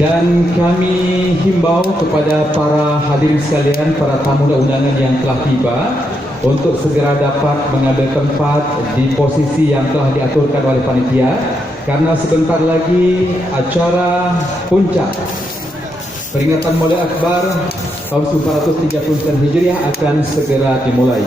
Dan kami himbau kepada para hadirin sekalian, para tamu dan undangan yang telah tiba untuk segera dapat mengambil tempat di posisi yang telah diaturkan oleh panitia, karena sebentar lagi acara puncak peringatan Maulid Akbar tahun 1439 Hijriah akan segera dimulai.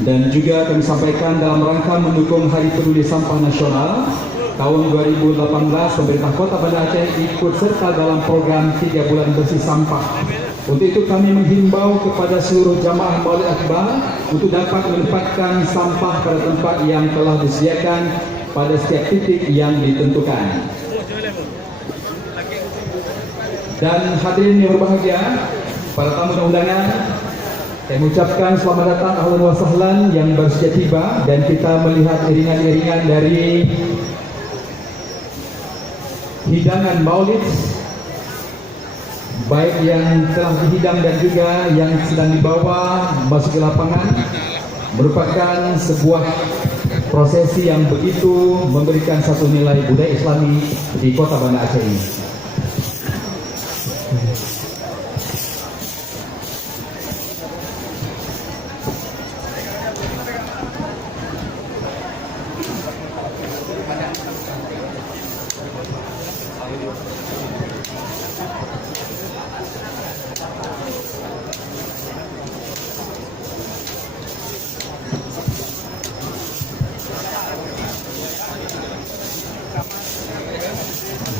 Dan juga kami sampaikan dalam rangka mendukung Hari Peduli Sampah Nasional tahun 2018, pemerintah Kota Banda Aceh ikut serta dalam program 3 bulan bersih sampah. Untuk itu kami menghimbau kepada seluruh jamaah Maulid Akbar untuk dapat menempatkan sampah pada tempat yang telah disediakan pada setiap titik yang ditentukan. Dan hadirin yang berbahagia, para tamu dan undangan, saya mengucapkan selamat datang, ahlan wa sahlan yang baru saja tiba, dan kita melihat iringan-iringan dari hidangan maulid, baik yang telah dihidang dan juga yang sedang dibawa masuk ke lapangan, merupakan sebuah prosesi yang begitu memberikan satu nilai budaya Islami di Kota Banda Aceh ini.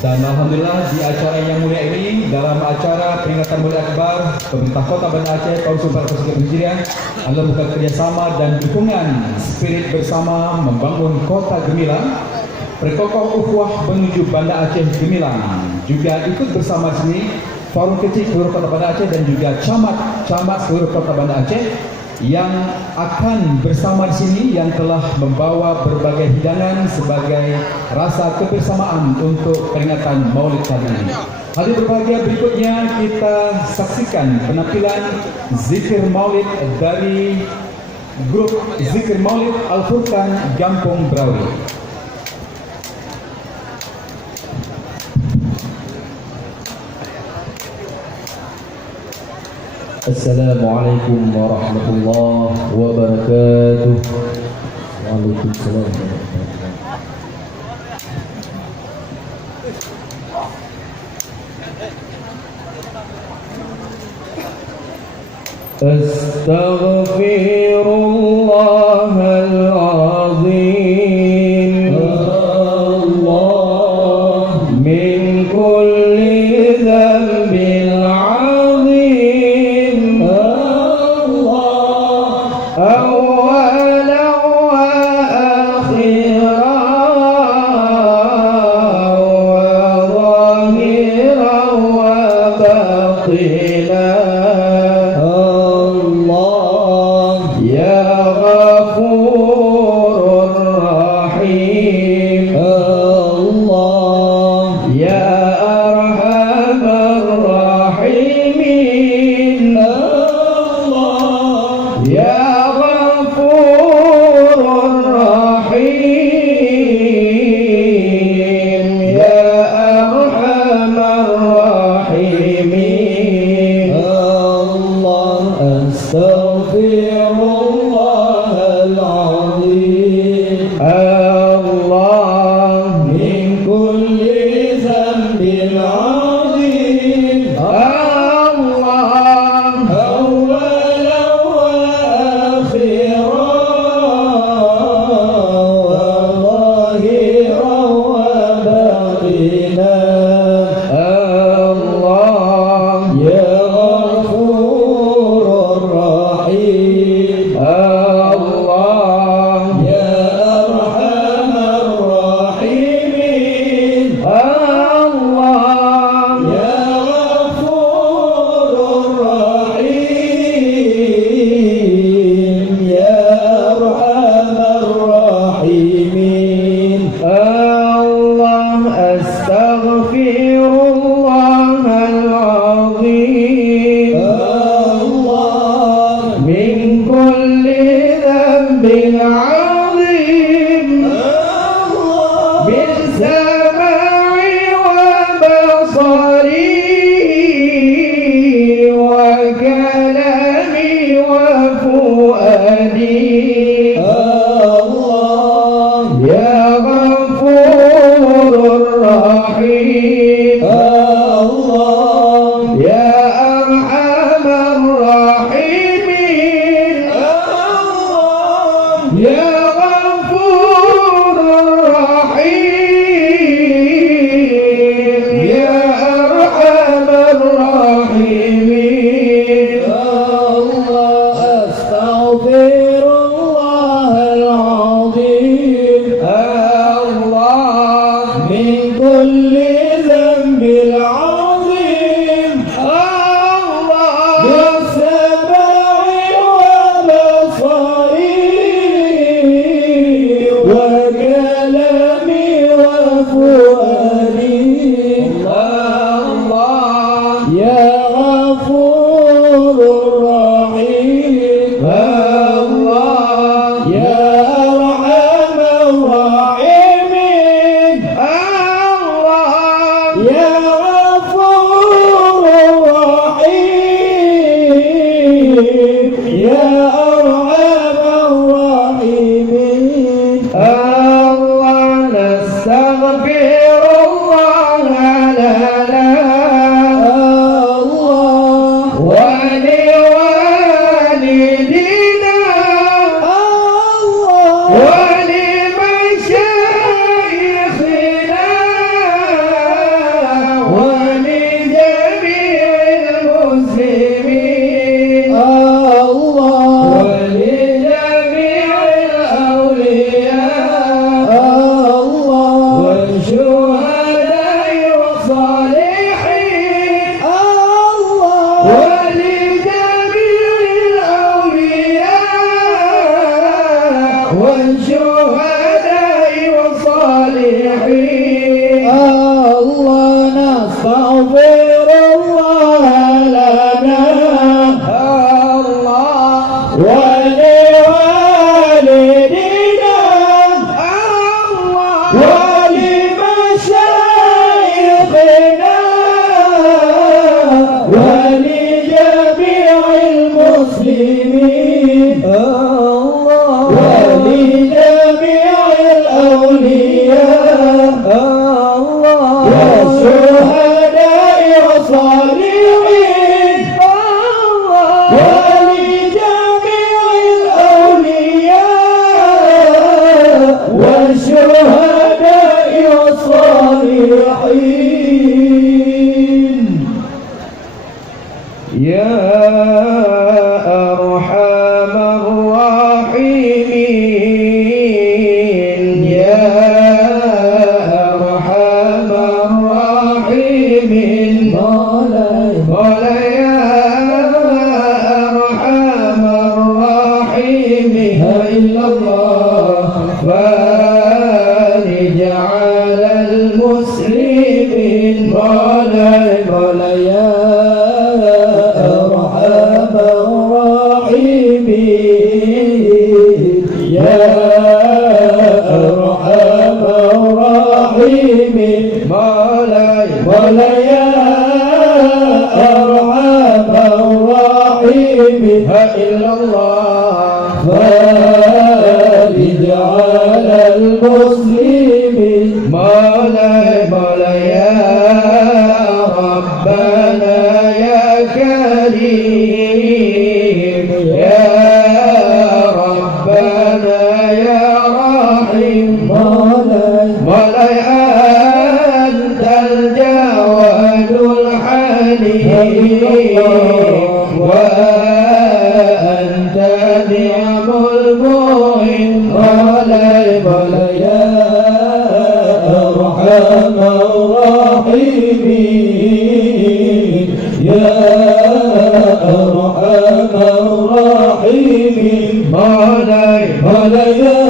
Dan alhamdulillah di acara yang mulia ini, dalam acara peringatan Maulid Akbar pemerintah Kota Banda Aceh tahun 1439 Hijriah adalah bukan kerjasama dan dukungan spirit bersama membangun kota gemilang, perkokoh ukhuwah menuju Banda Aceh gemilang. Juga ikut bersama sini forum kecil seluruh Kota Banda Aceh dan juga camat seluruh Kota Banda Aceh yang akan bersama di sini, yang telah membawa berbagai hidangan sebagai rasa kebersamaan untuk peringatan Maulid kali ini. Hadirin berbahagia, berikutnya kita saksikan penampilan zikir Maulid dari grup Zikir Maulid Al-Furqan Gampung Brawi. Assalamualaikum warahmatullahi wabarakatuh. Waalaikumsalam warahmatullahi wabarakatuh. Astaghfirullahalazim. Allah min kulli dhanbil Ya Ghafurur Rahim. فؤادي الله يا غفور رحيم الله يا أرحم الراحمين الله يا غفور رحيم يا أرحم الراحمين الله أستغفر الله العظيم الله من كل ذنب العظيم الله بالسمع وبصري وكلامي وفؤادي الله يا غفور رحيم الله يا أرحم الراحمين الله يا غفور رحيم يا أرحم الراحمين الله نستغفر الله لنا الله ولوالدينا الله ولمشايخنا ولجميع المسلمين الله ولجميع الأولياء الله والشهداء والصالحين الله ولجميع الأولياء والشهداء والصالحين الله نستغفر الله لنا الله ولوالدينا الله ولمشايخنا ولجميع المسلمين الله ولجميع الأولياء الله والشهداء والصالحين الله ولجميع الأولياء والشهداء والصالحين يا أرحم الراحمين يا أرحم الراحمين مولاي يا أرحم الراحمين إلا الله فارج على المسلمين مولاي يا أرحم الراحمين يا أرحم الراحمين مولاي يا أرحم الراحمين إلا الله فارج على المسلمين مولاي يا ربنا يا كريم يا ربنا يا رحيم مولاي أنت الجواد الحليم وأنت نعم المعين مولاي يا أرحم الراحمين يا أرحم الراحمين مولاي يا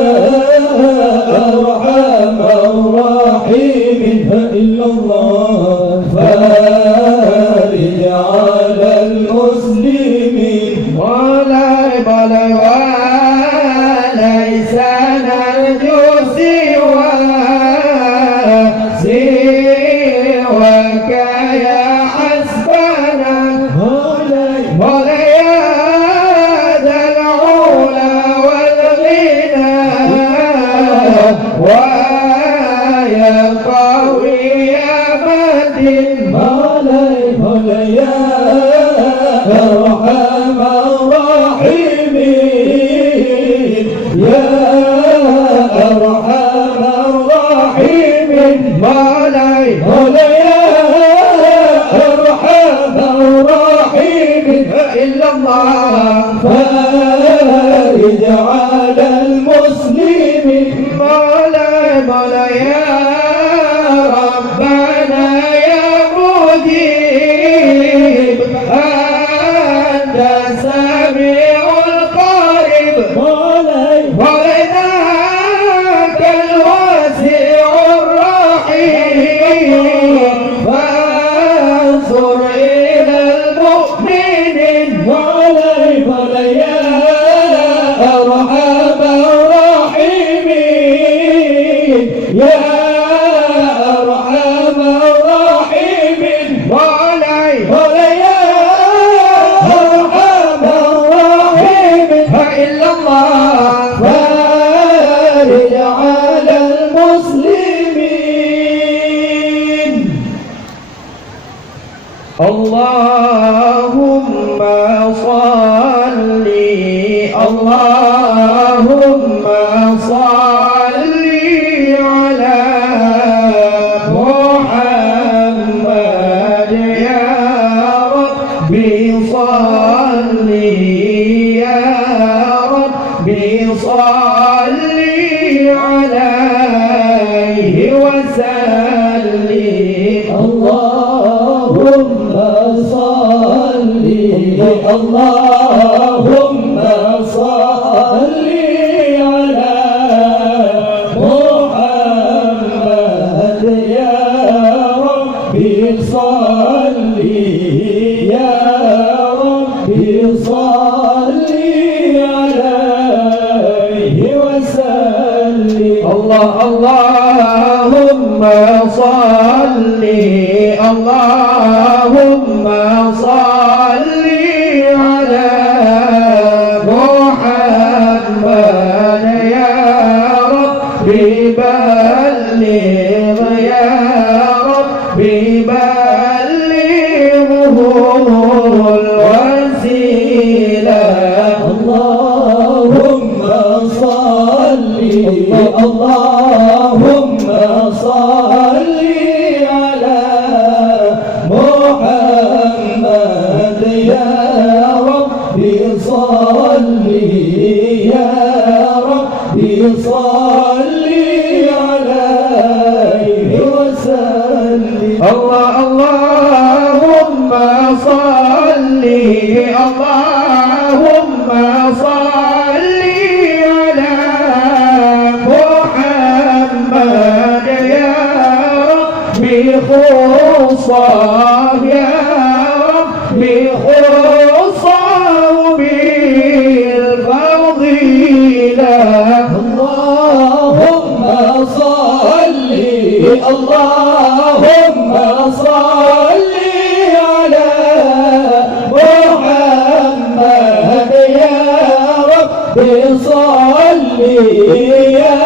أرحم الراحمين إلا الله فارج على المسلمين مولاي وليس نرجو سوى على المسلمين مولاي يا ربنا يا مجيب أنت سميع القريب مولاي ذاك الواسع الرحيم فانظر إلى المؤمنين مولاي يا أرحم الراحمين يا أرحم الراحمين مولاي يا أرحم الراحمين إلا الله فارج على المسلمين اللهم صل اللهم صل على محمد يا ربي صل يا ربي صل عليه وسلم اللهم صل اللهم صل على محمد يا ربي صل يا ربي صل عليه وسلم اللهم صل اللهم صل على محمد يا ربي بلغ يا ربي بلغه الوسيلة اللهم صل اللهم صل على محمد يا ربي صل يا ربي صل عليه وسلم اللهم صل اللهم صل على محمد يا ربي خصه يا ربي خصه بالفضيلة اللهم صل اللهم صل على محمد يا ربي صل يا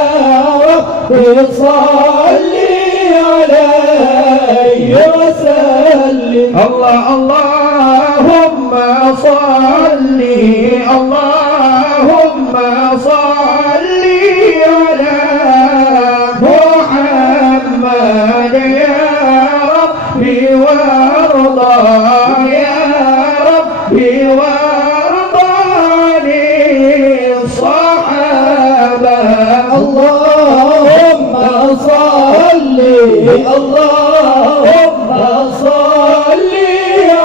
ربي صل عليه وسلم اللهم صل اللهم صل على محمد يا ربي وارضى يا ربي وارضى عن الصحابة اللهم صل اللهم صل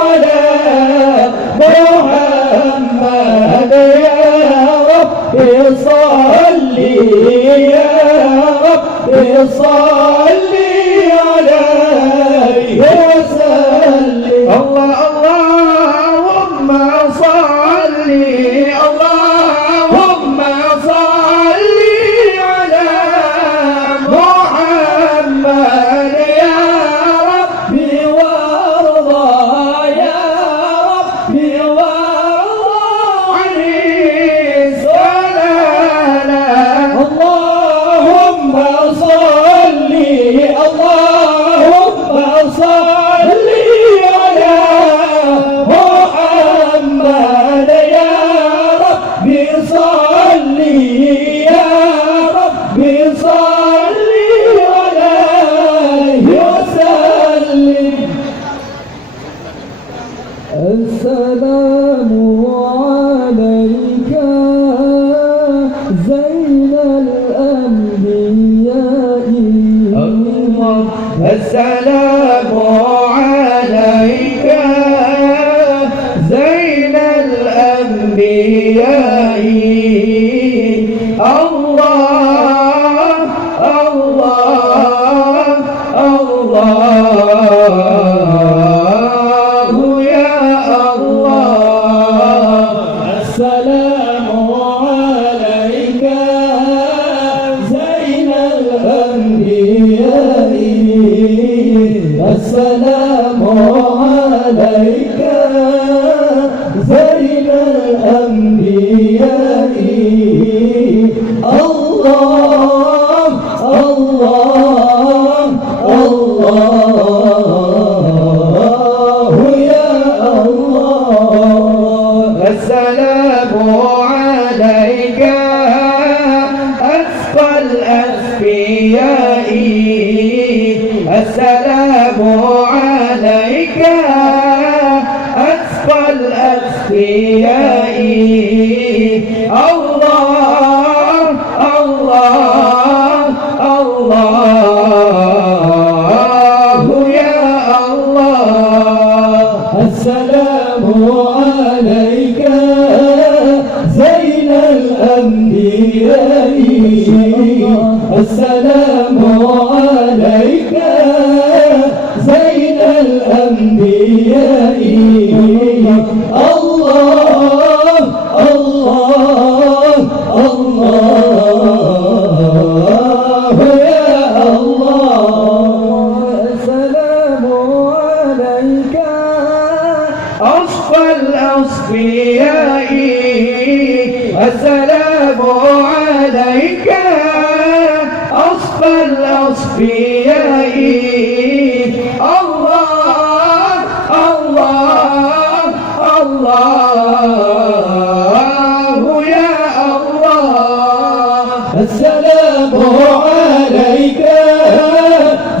على محمد يا ربي صل يا ربي صل عليه وسلم اللهم صل اللهم صل على محمد يا ربي وارضى يا ربي وارضى عن السلام اللهم صل اللهم صل على الأصفياء السلام عليك أسقى الأصفياء الله الله الله يا الله السلام عليك زين الأنبياء السلام عليك زين الأنبياء الله الله الله يا الله السلام عليك أصفى الأصفياء السلام عليك أصفى الأصفياء الله الله الله يا الله السلام عليك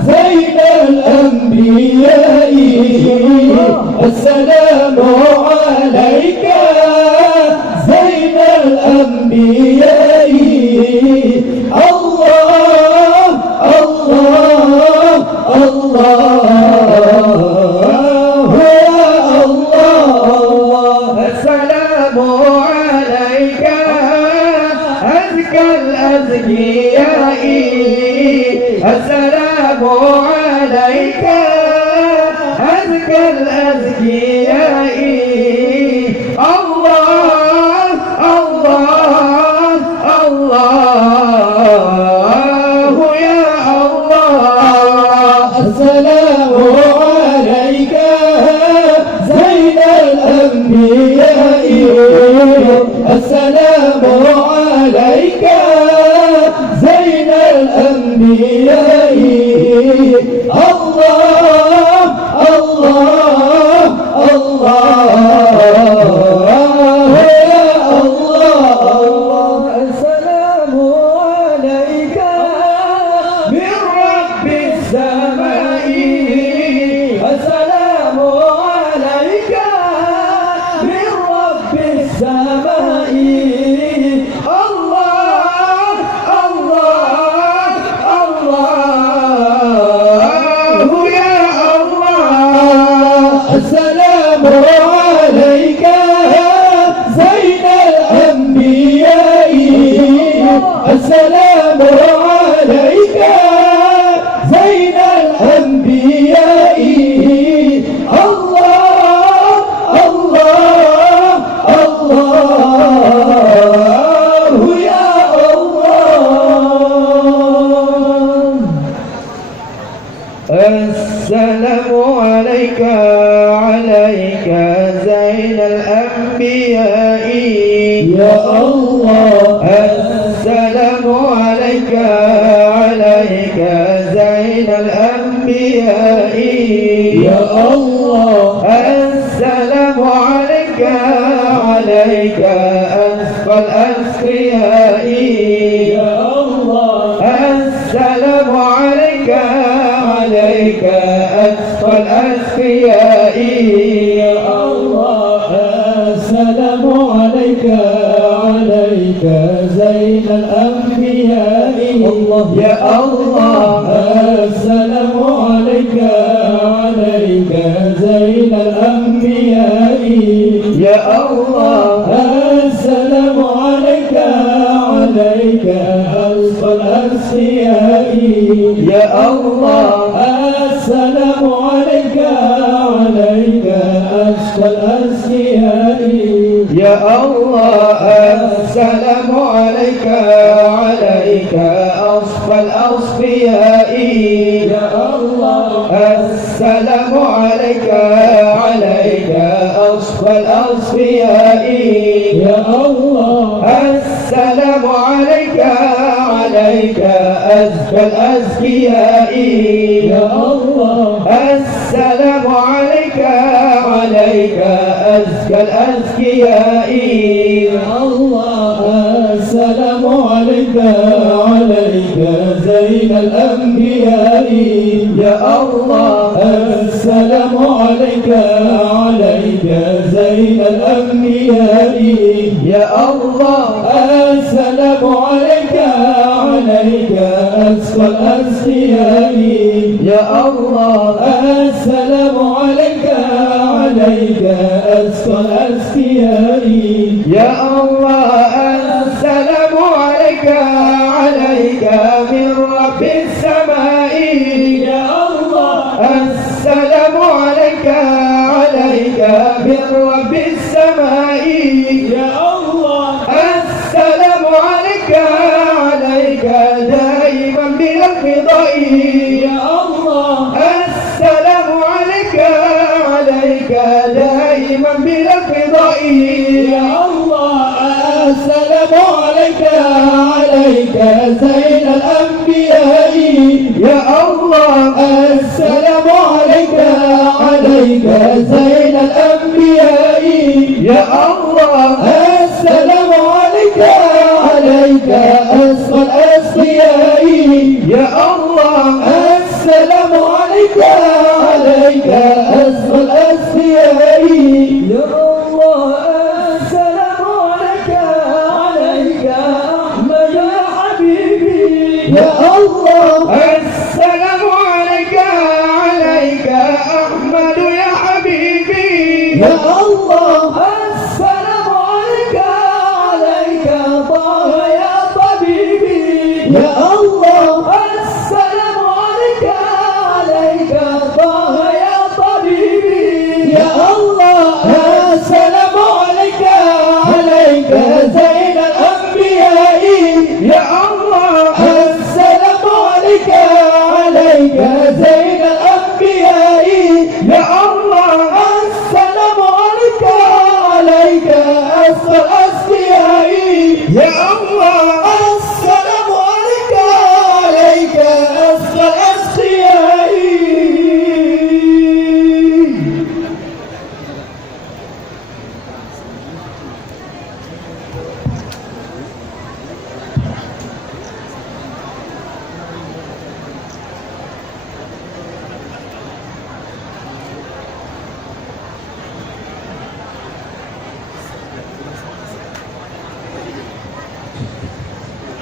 زين الأنبياء السلام عليك زين الأنبياء الله الله الله يا الله السلام عليك أزكى الأزكياء السلام عليك أزكى الأزكياء الله الله الله يا الله السلام عليك زين الأنبياء السلام عليك زين الأنبياء الله الله الله يا الله السلام عليك من رب السماء السلام عليك من رب السماء الله الله الله يا الله السلام عليك زين الأنبياء السلام عليك زين الأنبياء الله الله الله يا الله السلام عليك عليك زين الأنبياء يا الله السلام عليك عليك زين الأنبياء يا الله السلام عليك عليك أسقى الأسقياء يا الله السلام عليك عليك أسقى الأسقياء يا الله السلام عليك عليك زين الأنبياء الله يا الله السلام عليك عليك زين الأنبياء يا الله السلام عليك عليك أسقى الأسقياء يا الله السلام عليك عليك أسقى الأسقياء يا الله السلام عليك عليك أصفى الأصفياء يا الله السلام عليك عليك أصفى الأصفياء يا الله السلام عليك عليك أزكى الأزكياء يا الله السلام عليك أزكى الأزكياء يا الله السلام عليك زين الأنبياء يا الله السلام عليك زين الأنبياء يا الله السلام عليك أسقى الأسقياء يا الله السلام عليك أسقى الأسقياء يا الله السلام عليك من رب السماء يا الله السلام عليك من رب السماء يا الله السلام عليك دائما بلا انقضاء يا الله السلام عليك دائما بلا انقضاء يا الله السلام عليك زين الأنبياء يا الله السلام عليك زين الأنبياء يا الله السلام عليك أسقى الأسقياء يا الله السلام عليك أسقى الأسقياء يا الله السلام عليك أحمد يا حبيبي يا الله السلام عليك أحمد يا حبيبي يا الله السلام عليك طه يا طبيبي يا الله السلام عليك طه يا طبيبي يا الله السلام عليك زين الأنبياء يا الله السلام عليك زين الأنبياء يا الله السلام عليك أسقى الأسقياء يا الله السلام عليك أسقى الأسقياء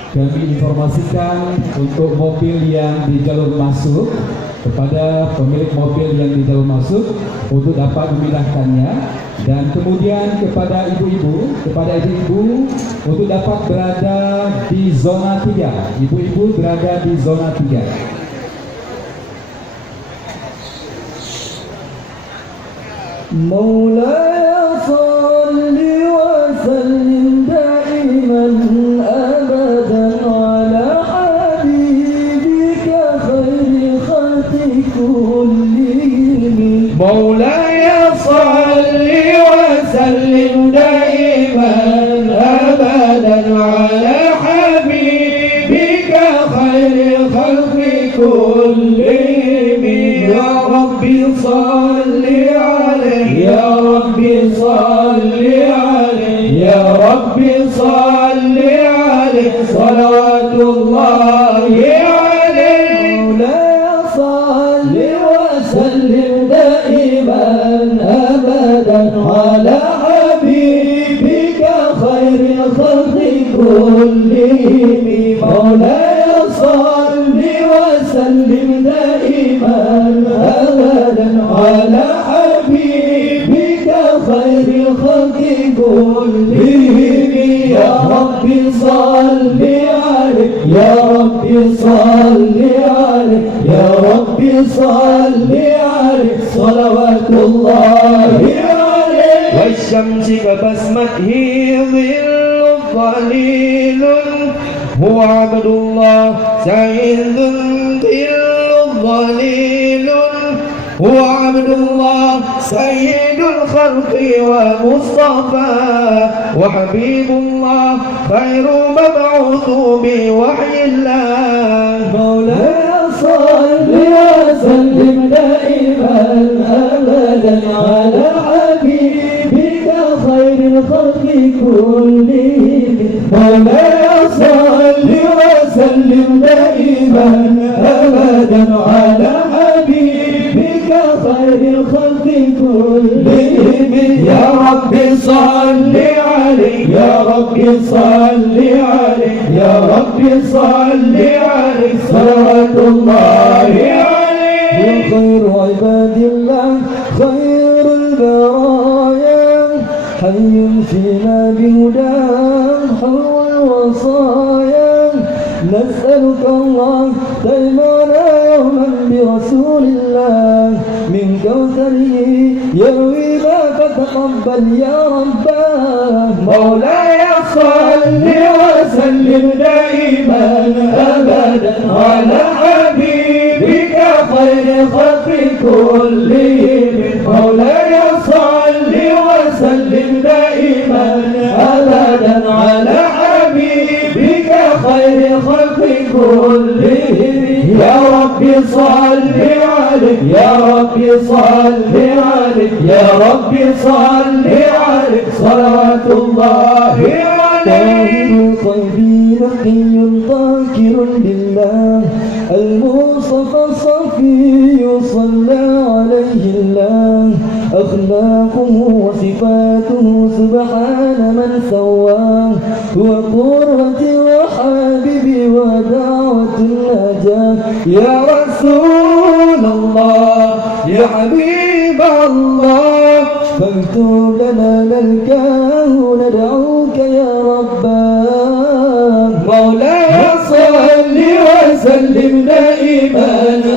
Kami informasikan untuk mobil yang di jalur masuk kepada pemilik mobil yang di jalur masuk untuk dapat memindahkannya, dan kemudian kepada ibu-ibu untuk dapat berada di zona 3. Ibu-ibu berada di zona 3. مولاي صل وسلم دائما أبدا على حبيبك خير خلق كلهم مولاي صل وسلم دائما أبدا على حبيبك خير الخلق كلهم يا ربي صل عليه يا ربي صل عليه يا ربي صل عليه صلوات الله عليه مولاي صل وسلم دائما أبدا على حبيبك خير الخلق كلهم مولاي صل وسلم دائما أبدا على حبيبك خير الخلق كلهم يا ربي صل عليه يا ربي صل عليه يا ربي صل عليه صلوات الله عليه والشمس كبسمته ظل ظليل هو عبد الله سعيد ظل ظليل هو عبد الله سيد الخلق ومصطفى وحبيب الله خير مبعوث بوحي الله مولاي صل وسلم دائما أبدا على حبيبك خير الخلق كلهم مولاي صل وسلم دائما أبدا على حبيبك خير الخلق كلهم يا رب صل عليه يا رب صل عليه يا رب صل عليه صلوات الله عليه خير عباد الله خير البرايا حي فينا بهداه حلو الوصايا نسألك الله تيمنا يوما برسول الله من كوثره يروي ما فتقبل يا رباه مولاي صل وسلم دائما أبدا على حبيبك خير خلق كلهم مولاي صل وسلم دائما أبدا على حبيبك خير خلق كلهم يا رب صل عليه يا رب صل عليه يا رب صل عليه صلوات الله عليه قلبي نقي ذاكر لله المصطفى الصفي صلى عليه الله أخلاقه وصفاته سبحان من سواه هو قرتي وحبيبي ودعوة النجاة يا رسول الله يا حبيب الله فاكتب لنا نلقاه ندعوك يا رباه مولاي صل وسلم دائما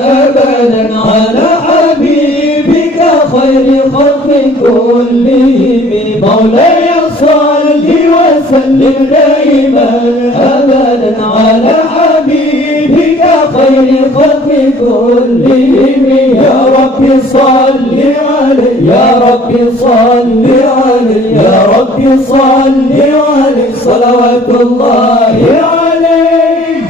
أبدا على حبيبك خير خلق كلهم مولاي صل وسلم دائما أبدا على حبيبك خير خلق كلهم يا رب صل عليه يا رب صل عليه يا رب صل عليه صلوات الله عليه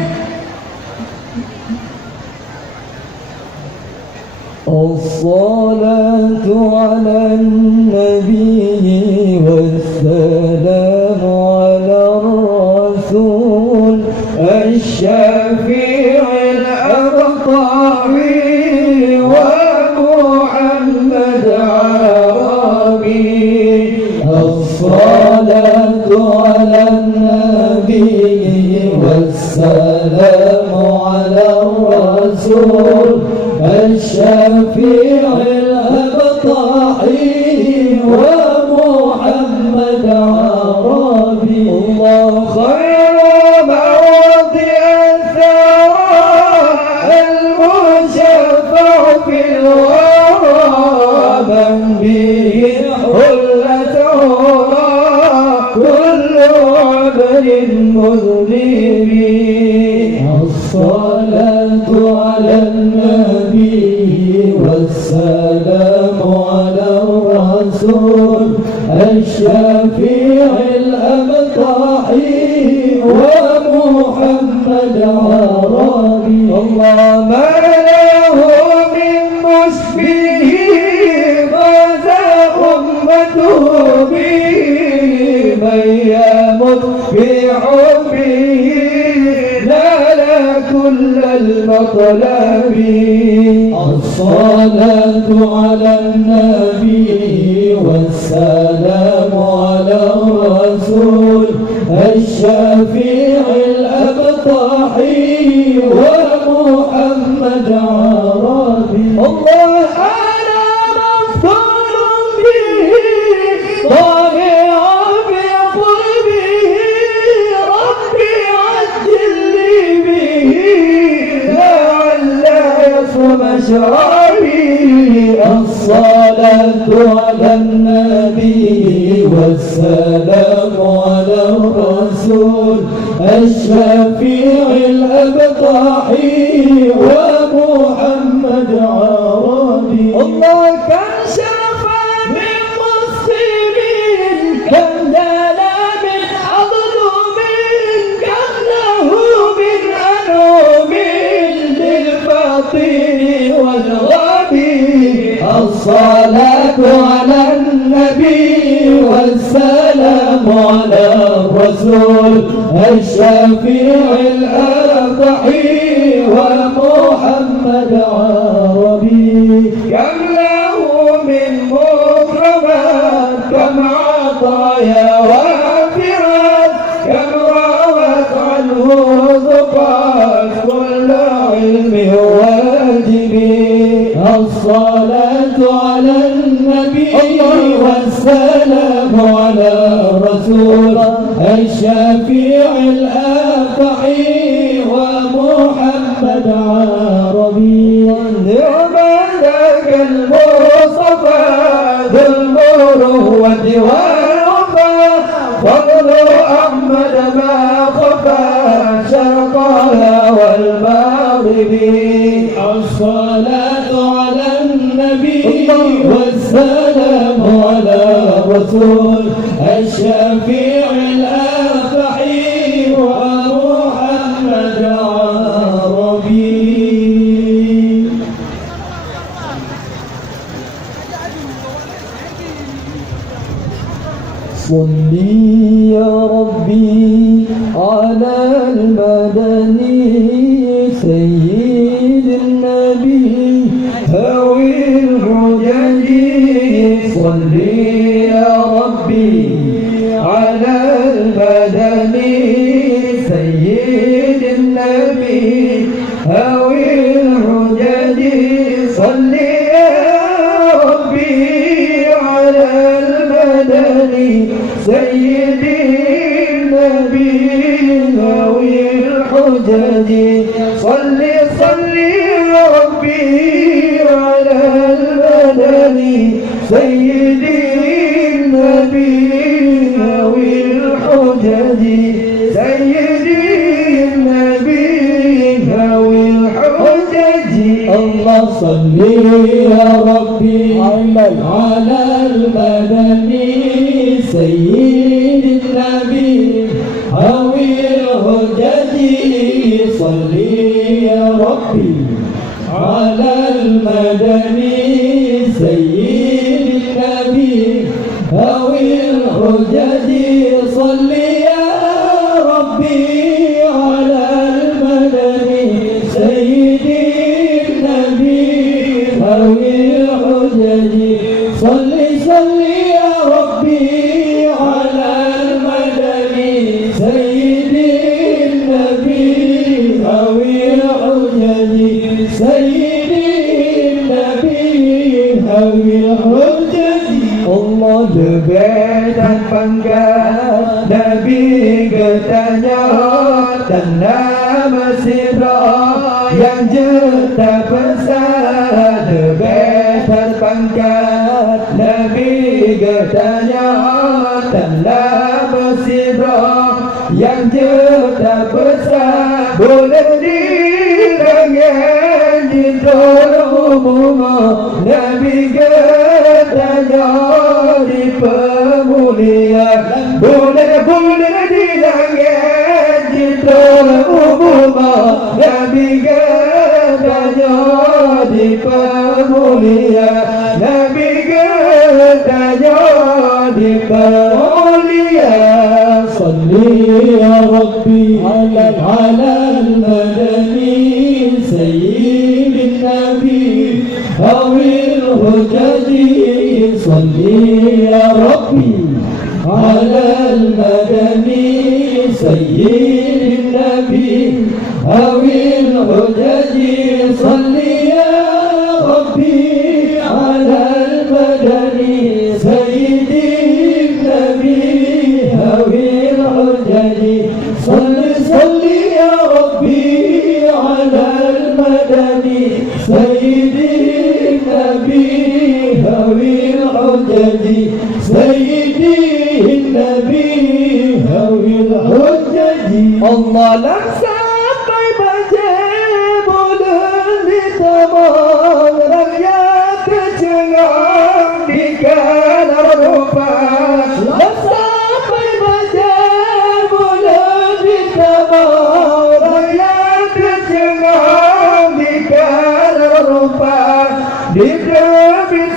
الصلاة على النبي والسلام على الرسول الشفيع الأبطحي ومحمد عربي الصلاة على النبي والسلام على الرسول الشفيع الأبطحي ومحمد عربي الله خير موضع الثراء المشفع في الورى من به حلته كل عبر مذنب الصلاة على النبي والسلام على الرسول الشفيع الأبطحي ومحمد عربي الله ما له من مشفيه ماذا أمته به من يمت بحبه نال كل المطلب الصلاة على النبي والسلام على الرسول الشفيع الأبطحي ومحمد عربي الله أنا مفضول به طالعا بقلبه ربي عجل لي به لعل يصوم شرابي الصلاة على النبي والسلام على الرسول الشفيع الأبطحي ومحمد عربي الصلاة على النبي والسلام على الرسول الشفيع الأرضحي ومحمد عربي. كم له من مكرمات كم عطايا وافرات كم روت عنه ضباط كل علم واجب. الصلاة على النبي والسلام على الرسول الشفيع الأرضحي ومحمد عربي. نعم ذاك المصطفى ذو المروة والوفا فضل أحمد ما خفى شرقها والمغرب. الصلاة على النبي والسلام على الرسول الشفيع الأرضحي ومحمد عربي. صلي يا ربي على المدني سيد النبي هوي الحجج. صلي يا ربي على المدني سيد النبي هوي الحجج. صلي يا ربي على المدني سيدي النبي هوي الحجج. صلي صلي يا ربي على المدني سيدي النبي هوي الحجج. سيدي النبي هوي الحجج. الله صلي يا ربي على المدني سيد النبي هوي الحجج. صلي يا ربي على المدني سيد النبي هوي الحجج. صلي يا ربي على المدني سيد النبي هوي الحجج. صلي صلي يا ربي على المدني سيد النبي هوي الحجج. سيد النبي هوي الحجج. Allah lebih dan bangga Nabi katanya dan nama Sidra yang jeta besar lebih terpangkat Nabi katanya dan nama Sidra yang jeta besar boleh dirangin di dalam rumah Nabi katanya di pemulihan boleh dilangit di dalam rumah Nabi katanya di pemulihan Nabi katanya di pemulihan. Salli ya Rabbi ala al-madani sayyidin nabi hawil hujaji. صلي يا ربي على المدني سيد النبي هوي الحجج. صلي يا ربي على المدني سيد النبي هوي الحجج. صلي صلي يا ربي على المدني سيد النبي هوي الحجج. سيدي النبي هوي الحجج. الله لك sampai banjir bulan di taman rakyat kecengang di kanar rupa. Lak sampai banjir bulan di taman rakyat kecengang di kanar rupa. Di debit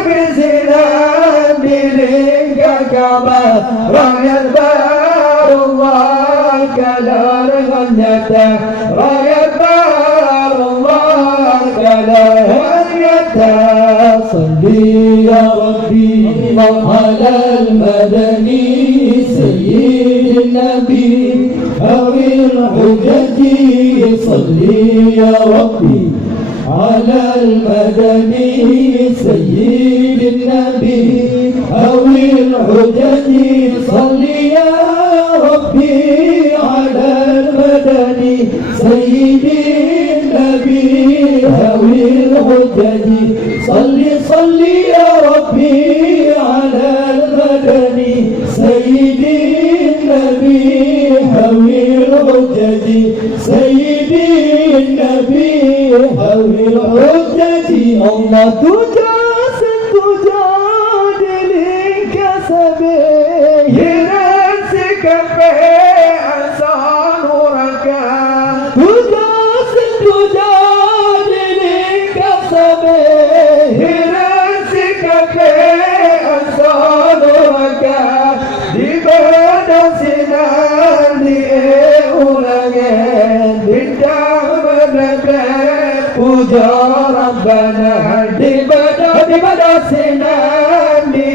Berzinan diri Kaabah rakyat barullah kadar nyata rakyat barullah kadar nyata صلي يا ربي على المدني سيد النبي أوي الحجج صلي يا ربي على المدني سيد النبي أوي الحجج صلي يا ربي على المدني سيد النبي أوي الحجج صلي يا ربي على المدني سيد النبي هوي الحجج سيد النبي هوي الحجج الله تجادل كسبه يرسك في أسانورك تجادل كسبه يرسك في أسانورك دبنا سنان لأولك دبنا puja Rabbana dibada sinan di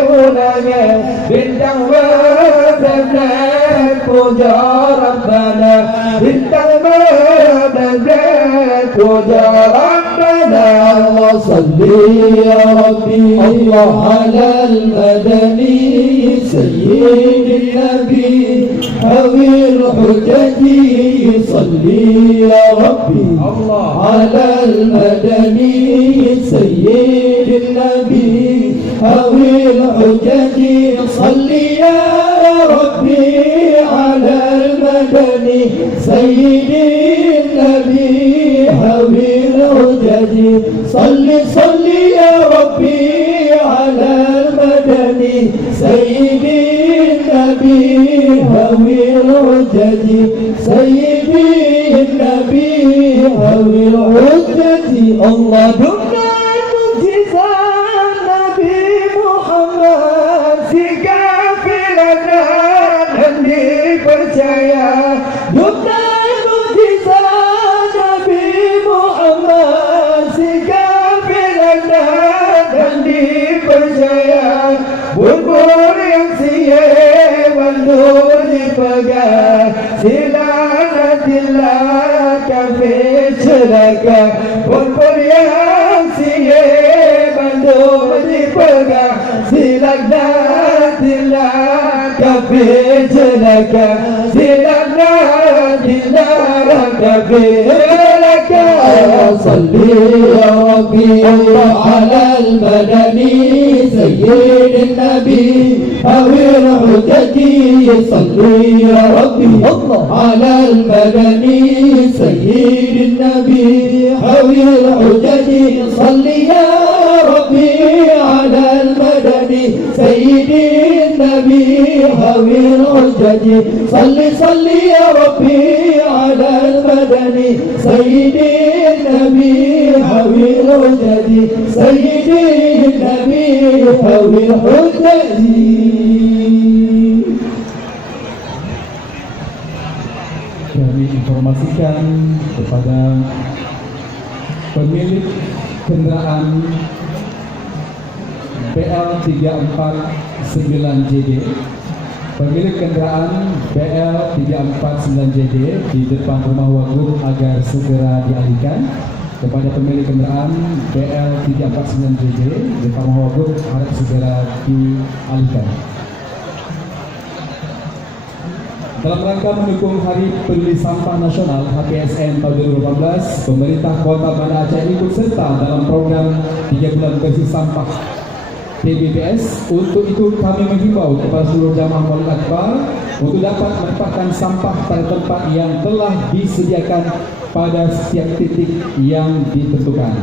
ulangnya bintang berdana puja Rabbana bintang berdana puja Rabbana Allah salli ya Rabbi Allah ala al-madani sayyidin nabi awil hujaji salli ya Rabbi Allah على المدني سيد النبي هوي الحجج صلي يا ربي على المدني سيد النبي هوي الحجج صلي يا ربي على المدني سيد النبي هوي الحجج سيد النبي هوي الحجة الله دمنا المعجزات نبي محمد سكافلنا هندي percaya دمنا المعجزات نبي محمد سكافلنا هندي percaya burbur yang siap bandur dipegang silanatillah kafe celaka burbur yang siap bandur dipegang silanatillah kafe celaka silanatillah kafe celaka صلي يا ربي على المدني سيد النبي هوي الحجج صلي يا ربي على المدني سيد النبي هوي الحجج صلي يا ربي على المدني سيد النبي هوي الحجج صلي يا ربي على المدني سيد النبي هوي الحجج سيد النبي هوي الحجج. Kami informasikan kepada pemilik kendaraan BL 349JD pemilik kendaraan BL 349JD di depan rumah Wagub agar segera dialihkan. Kepada pemilik kendaraan BL 349JD di depan rumah Wagub harap segera dialihkan. Dalam rangka mendukung Hari Peduli Sampah Nasional HPSN tahun 2018, pemerintah Kota Banda Aceh ikut serta dalam program 3 bulan bersih sampah PBBS. Untuk itu kami menghimbau kepada seluruh jamaah Maulid Akbar untuk dapat menempatkan sampah pada tempat yang telah disediakan pada setiap titik yang ditentukan.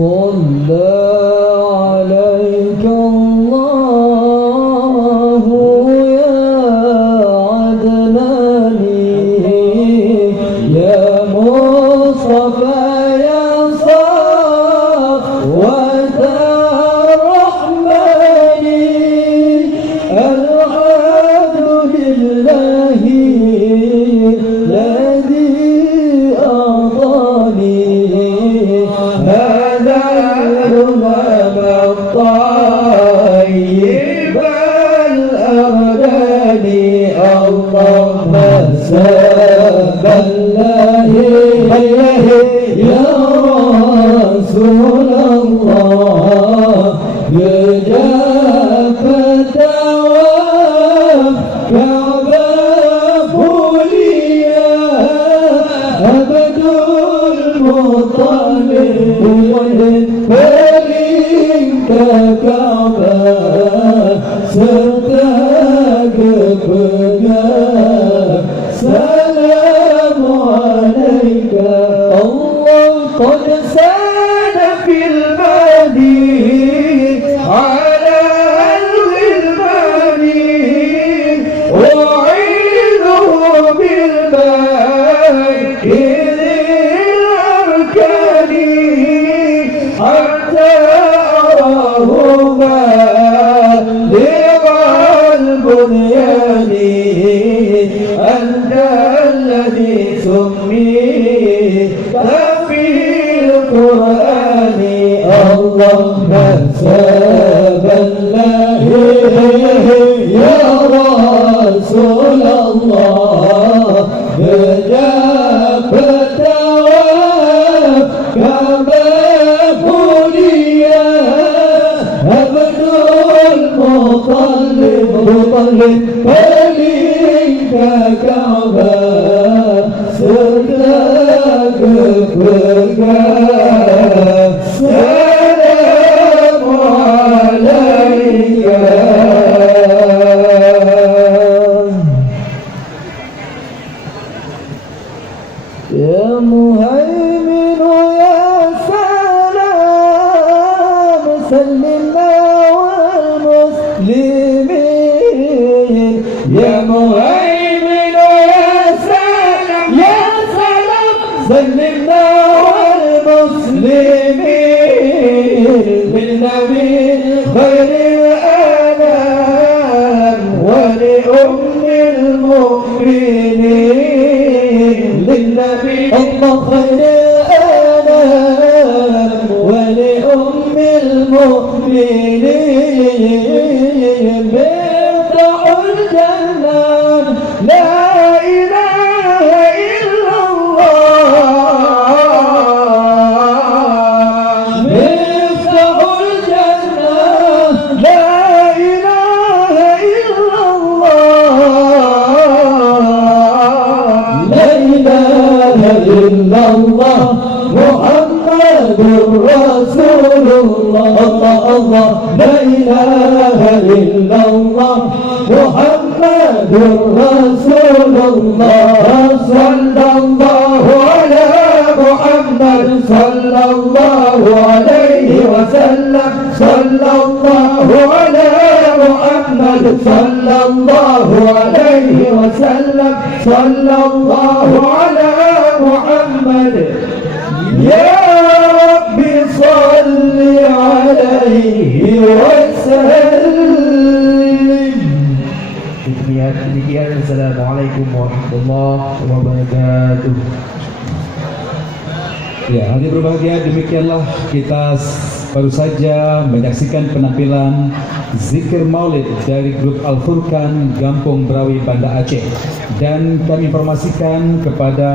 صلى عليك الله يا عدنان مساب الله يا رسول الله بجاف الدوام كعبه ليا عبد المطلب فلنك كعبه سرتك بقى سلام عليك الله قد ساد في المدين على الغلمان وعيده بالبيت الأركان حتى أراه بالغ البنيان أنت الذي سميت في القرآن الله مساب الله يا رسول الله بجاف الدوام كما بنيا عبد المطلب فلنك كعبة سرتك بقى سلام عليك يا مهيمن يا سلام سلمنا والمسلمين يا مهيمن يا سلام سلمنا والمسلمين للنبي خير الأنام ولأم المؤمنين للنبي الله خير الأنام ولأم المؤمنين مفتاح الجنة لا إله إلا الله مفتاح الجنة لا إله إلا الله لا إله إلا الله محمد رسول الله الله لا إله إلا الله محمد رسول الله صلى الله على محمد صلى الله عليه وسلم صلى الله على محمد صلى الله عليه وسلم صلى الله على محمد يا رب صل عليه وسلم. Demikian, Assalamualaikum warahmatullahi wabarakatuh. Ya, hadirin berbahagia, demikianlah kita baru saja menyaksikan penampilan zikir maulid dari grup Al-Furqan Gampung Brawi Banda Aceh, dan kami informasikan kepada